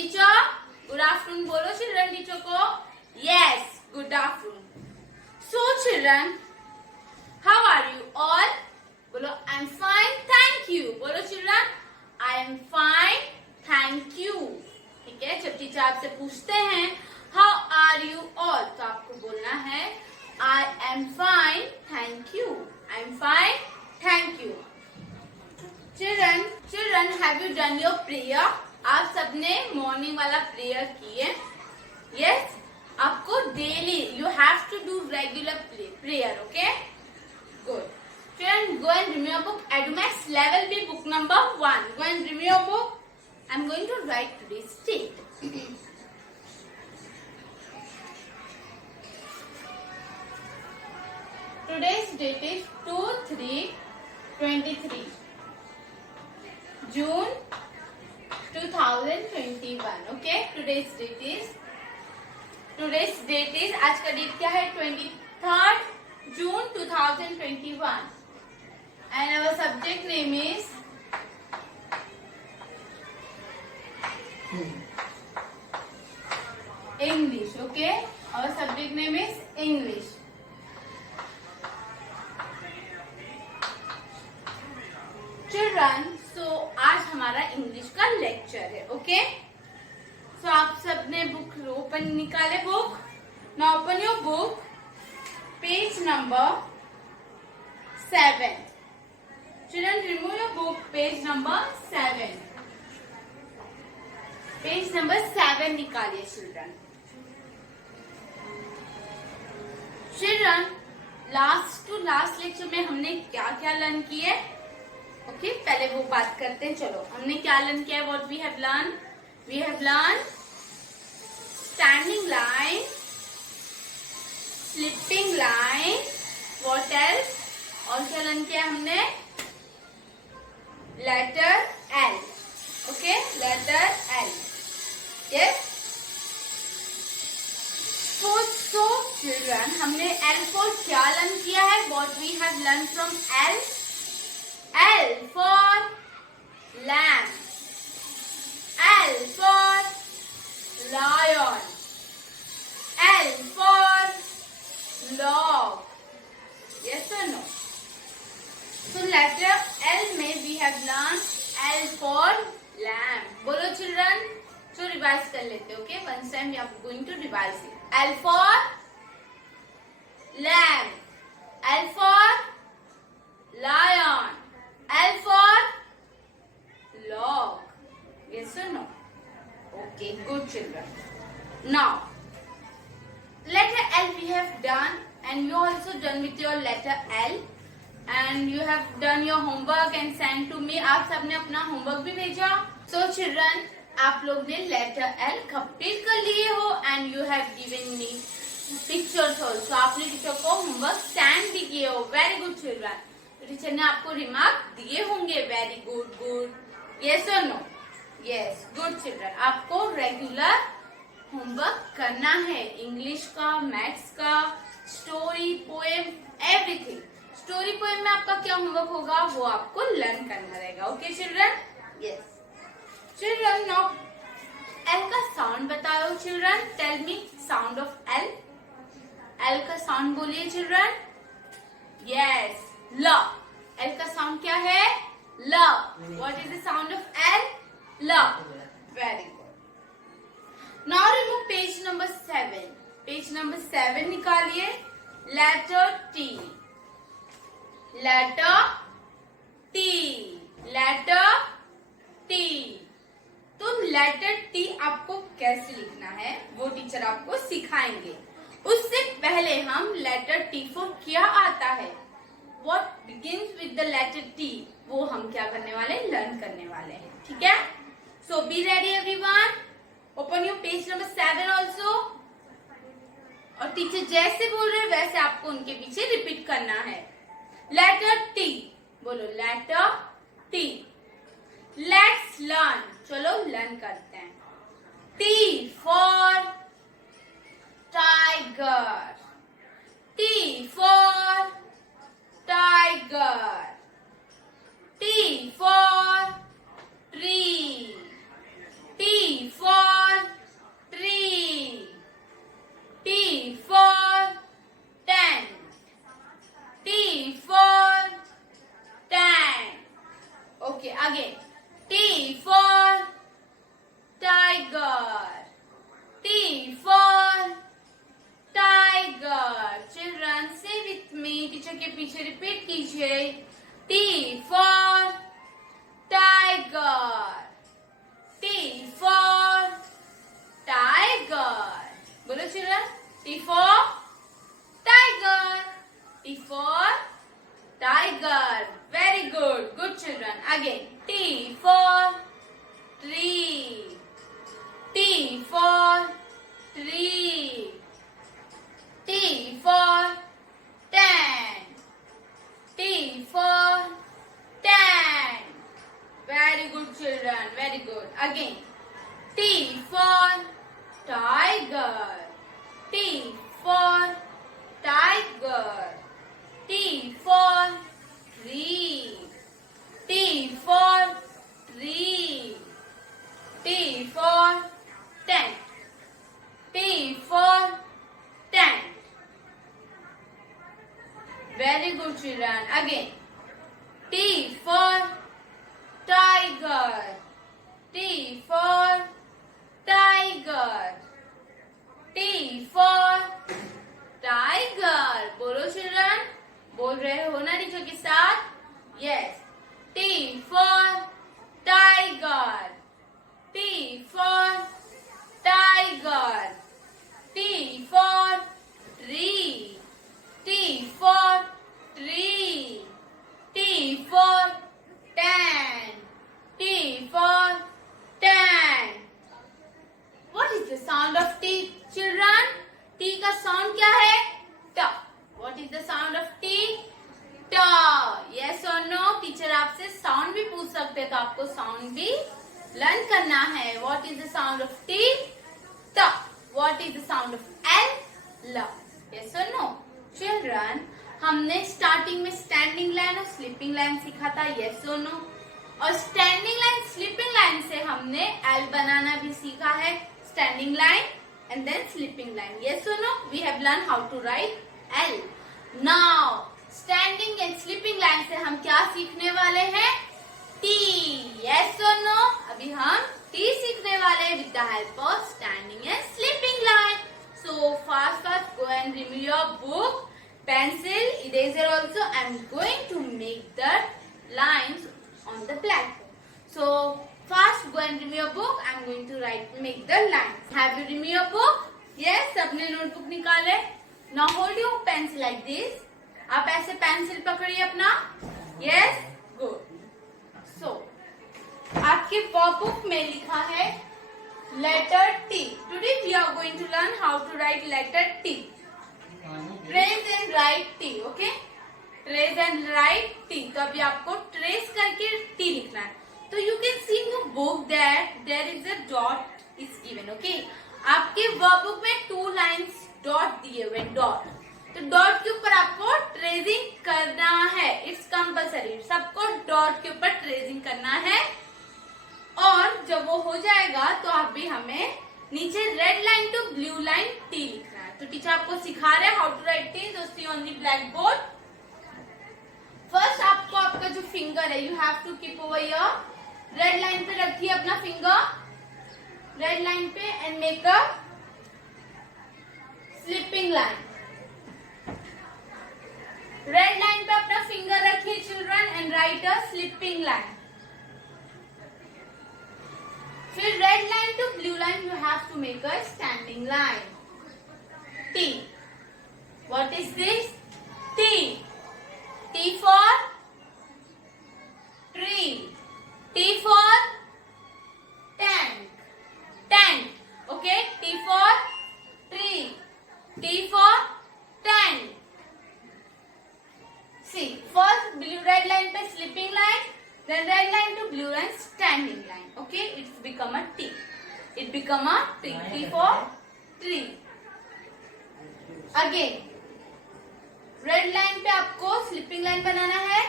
teacher. Good afternoon. बोलो children teacher को. Yes. Good afternoon. So children, how are you all? बोलो I'm fine. Thank you. बोलो children. I am fine. Thank you. ठीक है. जब टीचर आपसे पूछते हैं How are you all? तो आपको बोलना है I am fine. Thank you. I am fine. Thank you. Children, have you done your prayer? आप सबने मॉर्निंग वाला प्रेयर किए? Yes. आपको daily you have to do regular prayer. Okay? Good. Children, go and remove your book. Edumax level B book number 1. Go and remove your book. I'm going to write today's date. Today's date is 2/3/23. June 2021. Okay, today's date is आज का डेट क्या है 23rd June 2021 and our subject name is English. Okay, our subject name is English. Children, so आज हमारा इंग्लिश का लेक्चर है. Okay, so आप सबने बुक ओपन निकाले. Book now open your book, page number 7. Children, remove your book, page number 7. Page number 7 निकालिए children. Children, last to last lecture में हमने क्या क्या लर्न किए? ओके, पहले वो बात करते हैं. चलो, हमने क्या लर्न किया? What we have learn standing line, sleeping line, what else, और क्या लर्न किया हमने? Letter L. Okay, letter L. Yes. So children, हमने एल को क्या लर्न किया है? What we have learn from L? L for lamb. L for lion. L for log. Yes or no? So letter L में we have learned L for lamb. बोलो children. तो रिवाइज कर लेते. Okay, once time we are going to revise it. L for lamb. L for lion. L for log. Yes or no? Okay, good children. Now, letter L we have done, and you also done with your letter L, and you have done your homework and sent to me. आप सबने अपना homework भी भेजा. So children, आप लोग ने letter L complete कर लिए हो, and you have given me pictures also. आपने टीचर को homework send भी किए हो. Very good children. टीचर ने आपको रिमार्क दिए होंगे. Very good. यस और नो? Yes, good children. आपको रेगुलर होमवर्क करना है. इंग्लिश का, मैथ्स का, story, poem, everything. Story poem में आपका क्या होमवर्क होगा वो आपको लर्न करना रहेगा. Okay children? Yes. Children, now L का साउंड बताओ children. Tell me sound of L. L का साउंड बोलिए चिल्ड्रन. यस, ल. एल का साउंड क्या है? ल. What is the sound of L? ल. Very good. Now remove page number 7. Page number 7 निकालिए. Letter T. Letter T. Letter T. तो लेटर टी आपको कैसे लिखना है वो टीचर आपको सिखाएंगे. उससे पहले हम लेटर टी फॉर क्या आता है, What begins with the letter T, वो हम क्या करने वाले हैं? लर्न करने वाले हैं. ठीक है? So be ready everyone. Open your page number 7 also. और टीचर जैसे बोल रहे हैं वैसे आपको उनके पीछे रिपीट करना है. Letter T. बोलो लेटर T. Let's learn. चलो लर्न करते हैं. T for tiger. T for tiger. T for tree. T for teacher के पीछे रिपीट कीजिए। T for tiger, T for tiger. बोलो children, T for tiger, T for tiger. Very good, good children. Again, T for tree, T for tree, T for ten, T for ten. Very good children, very good. Again, T for tiger, T for tiger, T for tree, T for tree, T for tent, T for tent. Very good children. Again, T for tiger, T for tiger, T for tiger. बोलो चिल्ड्रन, बोल रहे हो ना टीचर के साथ? Yes, T for tiger, T for tiger, T for tree, T for tree, T for tent, T for tent. What is the sound of T, children? T का sound क्या है? T. What is the sound of T? T. Yes or no? Teacher आपसे sound भी पूछ सकते हैं, तो आपको sound भी learn करना है. What is the sound of T? T. What is the sound of L? L. Yes or no? Children, हमने स्टार्टिंग में स्टैंडिंग लाइन और स्लीपिंग लाइन सीखा था. यस और नो? और स्टैंडिंग लाइन स्लीपिंग लाइन से हमने एल बनाना भी सीखा है. Standing line and then sleeping line. Yes और no? We have learn how to write L. Now standing and sleeping line से हम क्या सीखने वाले हैं? टी. यस और नो? अभी हम टी सीखने वाले हैं with the help of standing and sleeping line. So fast fast go and remove your book, pencil, eraser also. I am going to make the lines on the blackboard. So fast go and remove your book. I am going to make the lines. Have you removed your book? Yes, सबने नोटबुक निकाले. Now hold your pencil like this. आप ऐसे पेंसिल पकड़िए अपना. Yes, good. So आपके workbook में लिखा है letter T. Today we are going to learn how to write letter T. Trace and write T. Okay, trace and write T. तो अभी आपको ट्रेस करके टी लिखना है. तो you can see in your book that there is a dot is given. Okay, आपके workbook में 2 lines dot दिए हुए. डॉट, तो डॉट के ऊपर आपको ट्रेसिंग करना है. इट्स कंपल्सरी, सबको डॉट के ऊपर ट्रेसिंग करना है. और जब वो हो जाएगा तो आप भी हमें नीचे red line to blue line T लिखना है. तो टीचर आपको सिखा रहे हैं हाउ टू राइट टी. जो see on the black board. First आपको आपका जो फिंगर है, you have to keep over your red line पे रखिए अपना फिंगर, रेड लाइन पे, and make a sleeping line. Red line पे अपना फिंगर रखिए children, and write a sleeping line. फिर red line to blue line you have to make a standing line. T. What is this? T. T for tree. T for tent. Tent. Okay. T for tree. T for tent. See, first blue red line पे sleeping line, then red line to blue line standing line. Okay, it's become a T. It become a T. T for tree. Again red line पे आपको sleeping line बनाना है,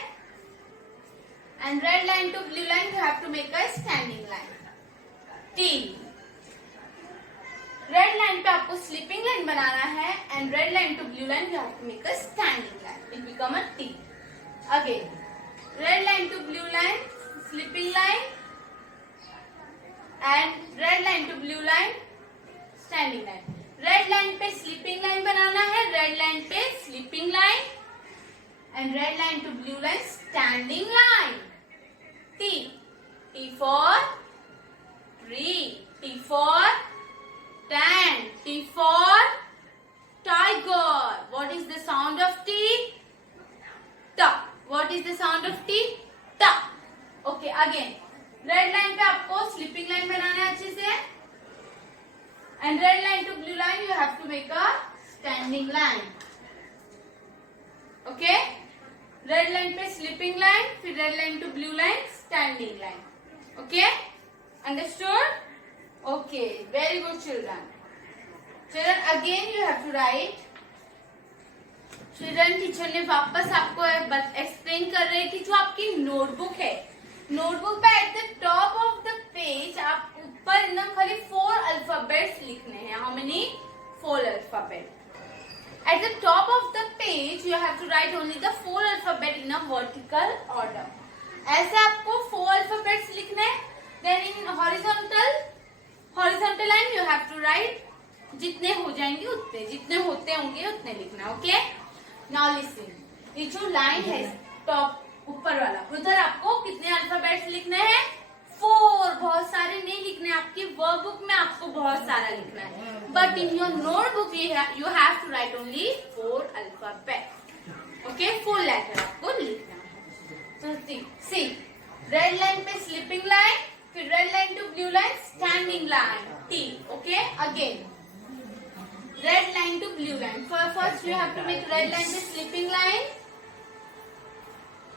and red line to blue line you have to make a standing line. T. Red line पे आपको sleeping line बनाना है, and red line to blue line you have to make a standing line. It become a T. Again red line to blue line sleeping line, and red line to blue line standing line. Red line पे sleeping line बनाना है, red line पे sleeping line, and red line to blue line, standing line. T. T for tree. T for tent. T for tiger. What is the sound of T? Ta. What is the sound of T? Ta. Okay, again. Red line पे आपको sleeping line बनाना है अच्छे से, and red line to blue line you have to make a standing line. Okay, red line पे sleeping line, फिर red line to blue line, standing line. Okay, understood? Okay, very good children. Children again you have to write. Children teacher ने वापस आपको एक्सप्लेन कर रहे हैं कि जो आपकी नोटबुक है, नोटबुक पे at the top of the page आप ऊपर एकदम खाली 4 अल्फाबेट्स लिखने हैं. How many? 4 alphabet. At the top of the page you have to write only the 4 alphabet in a vertical order. ऐसे आपको 4 अल्फाबेट्स लिखने हैं. Then in horizontal line you have to write जितने हो जाएंगे उतने, जितने होते होंगे उतने लिखना. Okay, now listen. ये जो लाइन है टॉप ऊपर वाला, उधर आपको कितने अल्फाबेट्स लिखने हैं? 4. बहुत सारे नहीं लिखने, आपकी वर्कबुक में आपको बहुत सारा लिखना है, but in your notebook you have to write only 4 alphabet. Okay, 4 letter आपको लिखना है. तो सी, रेड लाइन पे स्लीपिंग लाइन, फिर red line to blue line, standing line. T. Okay, again red line to blue line. First you have to make red line पे sleeping line.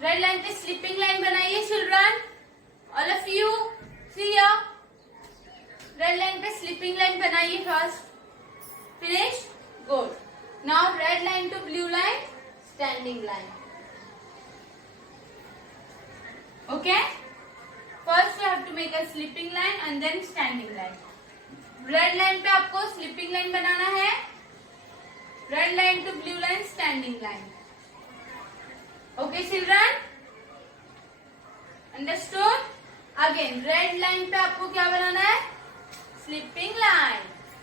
Red line पे sleeping line बनाइए children, all of you. See here, red line पे sleeping line बनाइए first. Finish? Good. Now red line to blue line, standing line. Okay, first you have to make a sleeping line and then standing line. Red line पे आपको sleeping line बनाना है, red line to blue line, standing line. Okay children, understood? Again red line पे आपको क्या बनाना है? Sleeping line.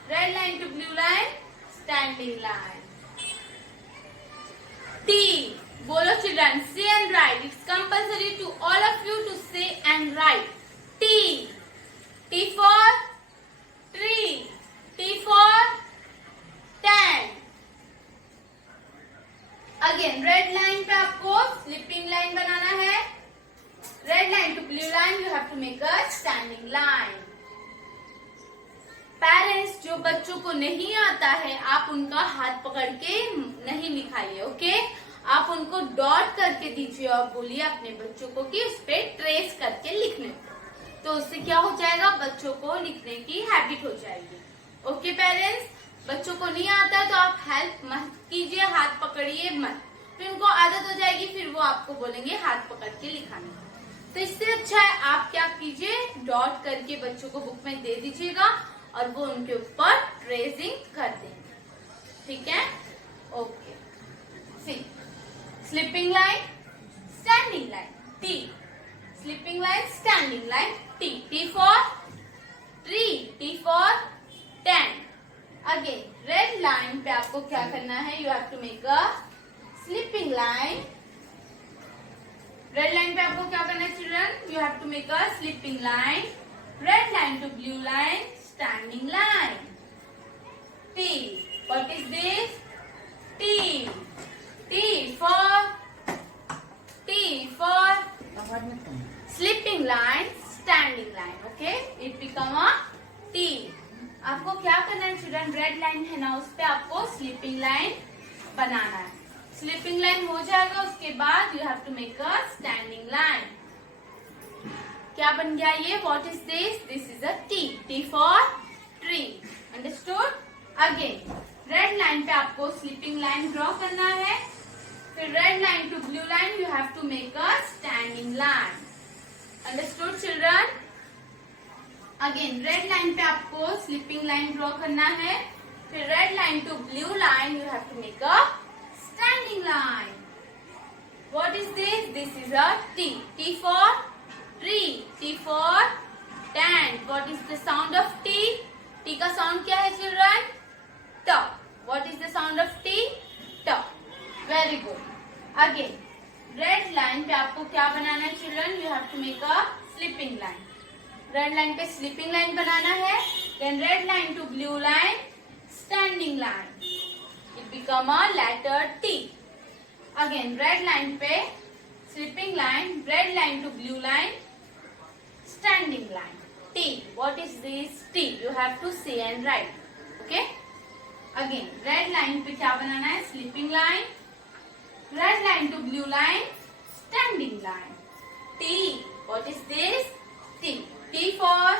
Red line to blue line, standing line. T. बोलो children, say and write. It's compulsory to all of you to say and write. T. T for tree. T for tent. Again red line पे आपको sleeping line बनाना है, red line to blue line you have to make a standing line. Parents, जो बच्चों को नहीं आता है आप उनका हाथ पकड़ के नहीं लिखाइए. ओके, आप उनको डॉट करके दीजिए और बोलिए अपने बच्चों को कि उस पे ट्रेस करके लिखने को. तो उससे क्या हो जाएगा? बच्चों को लिखने की हैबिट हो जाएगी. ओके पेरेंट्स, बच्चों को नहीं आता है तो आप हेल्प मत कीजिए, हाथ पकड़िए मत, फिर उनको आदत हो जाएगी, फिर वो आपको बोलेंगे हाथ पकड़ के लिखाने. तो इससे अच्छा है आप क्या कीजिए, डॉट करके बच्चों को बुक में दे दीजिएगा और वो उनके ऊपर ट्रेसिंग कर देंगे. ठीक है? Okay. See, sleeping line, standing line. T. Sleeping line, standing line. T. T for tree. T for tent. Again red line पे आपको क्या करना है? You have to make a sleeping line. Red line पे आपको क्या करना है children? You have to make a sleeping line. Red line to blue line, standing line. T. What is this? T. T for sleeping line, standing line. Okay, it become a T. आपको क्या करना है children? Red line है ना, उस पे आपको sleeping line बनाना है. स्लीपिंग लाइन हो जाएगा, उसके बाद you have to make a standing line. क्या बन गया ये? What is this? This is a T. T for tree. Understood? Again red line पे आपको स्लीपिंग लाइन ड्रॉ करना है, फिर red line to blue line you have to make a standing line. Understood children? Again red line पे आपको sleeping line draw करना है, फिर red line to blue line you have to make a standing line. What is this? This is a T. T for tree. T for tent. What is the sound of T? T का sound क्या है children? T. What is the sound of T? T. Very good. Again, red line पे आपको क्या बनाना है children? You have to make a sleeping line. Red line पे sleeping line बनाना है. Then red line to blue line, standing line. It become a letter T. Again red line पे sleeping line, red line to blue line, standing line. T. What is this T? You have to say and write. Okay? Again, red line पे क्या बनाना है? Sleeping line. Red line to blue line, standing line. T. What is this? T. T for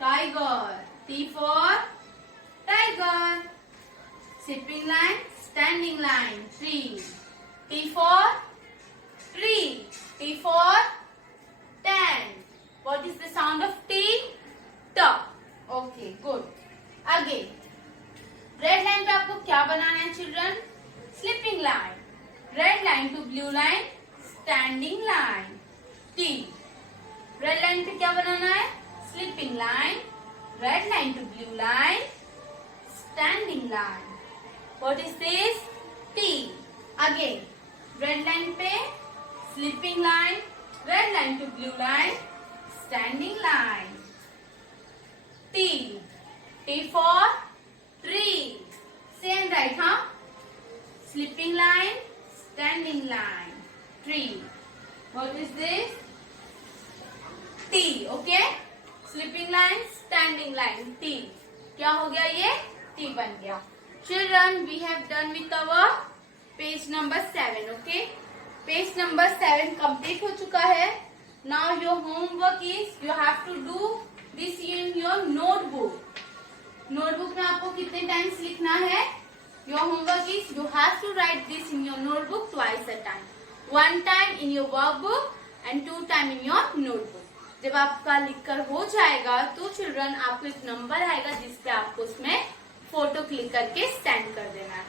tiger. T for tiger. Sleeping line, standing line. Tree. T for tree. T for tent. What is the sound of T? T. Okay, good. Again, red line पे आपको क्या बनाना है children? Sleeping line. Red line to blue line, standing line. T. Red line पे क्या बनाना है? Sleeping line. Red line to blue line, standing line. What is this? T. Again, red line पे sleeping line, red line to blue line, standing line. T. T for tree. Say and write, huh? Sleeping line, standing line. Tree. What is this? T. Okay? Sleeping line, standing line. T. क्या हो गया ये? T बन गया. Children, we have done with our page number 7. Okay? Page number 7 complete हो चुका है. Now your homework is you have to do this in your notebook. Notebook में आपको कितने times लिखना है? Your homework is you have to write this in your notebook twice a time. One time in your workbook and 2 time in your notebook. जब आपका लिखकर हो जाएगा तो चिल्ड्रन आपको एक नंबर आएगा जिसपे आपको उसमें फोटो क्लिक करके सेंड कर देना है.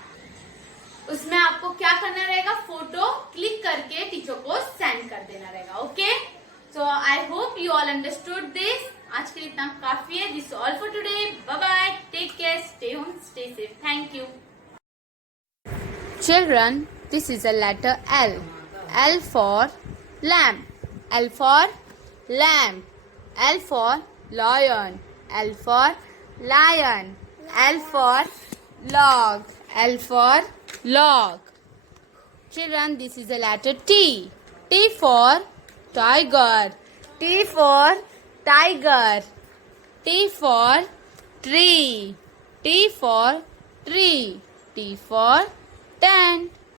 उसमें आपको क्या करना रहेगा? फोटो क्लिक करके टीचर को सेंड कर देना रहेगा. Okay? So I hope you all understood this. आज के लिए इतना काफी है. This is all for today. Bye bye. Take care. Stay home. Stay safe. Thank you. Children, this is a letter L. L for lamp. L for lamp. L for lion. L for lion. L for log. L for log. Children, this is a letter T. T for tiger. T for tiger. T for tree. T for tree. T for tent.